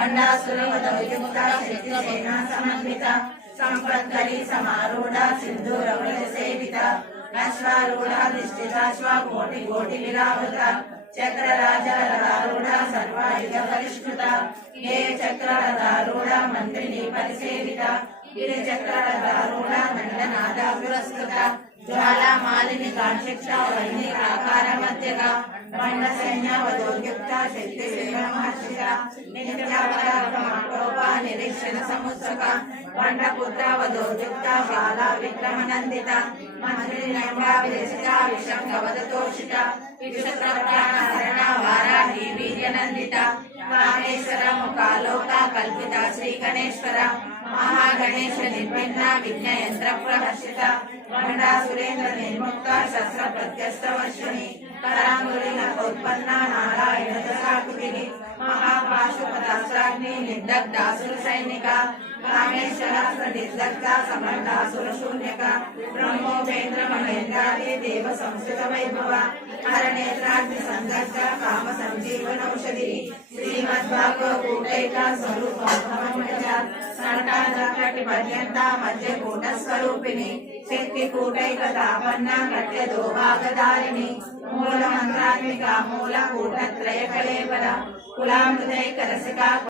भंडासुरवधविमुक्ता शक्तिसेना समन्विता संपत्करी समारूढ़ा सिंधूरवृत सेविता अश्वारूढ़ा निष्ठिताश्वा कोटि कोटि विरावृता चक्रराजारूढ़ा सर्वायुध परिष्कृता ये चक्ररारूढ़ा मंत्रिणी परिसेविता गिरिचक्ररारूढ़ा नंदनादा पुरस्कृता ज्वाला मालिनी कांक्षिक्षा वैनिकाकार मध्यगा मंड सैन्य वधोयुक्ता शक्ति सेना महर्षिता नित्यापराक्रमाटोपा निरीक्षण समुत्सुका मंड पुत्र वधोयुक्ता बाला विक्रमनंदिता मंत्री नम्रा विरचिता विशंख वदतोषिता विशुत्रप्राणहरणा वाराही वीर्यनंदिता कामेश्वर मुखालोका कल्पिता श्री गणेश्वर महागणेश निर्विघ्न विघ्न यंत्र प्रहर्षिता मंडा सुरेंद्र निर्मुक्ता शस्त्र प्रत्यस्त वर्षिणी करांगुलिनकोत्पन्ना नारायण दशाकृतिः महापाशुपदास्त्राग्नि निर्दग्धासुर सैनिका कामेश्वरास्त्र निर्दग्धा समर्थासुर शून्यका ब्रह्मोपेन्द्र महेन्द्रादि देव संस्कृत वैभव हरनेत्राग्नि संदग्ध काम संजीवन औषधि श्रीमद्भागवतूटैका स्वरूपं पर्यंता मध्य कूट स्वरूपिणी शक्ति कूटैकतापन्ना कट्य दोभागधारिणी मूल मंत्रात्मिका मूल कूटत्रय कलेवरा कुलामृतैक रसिका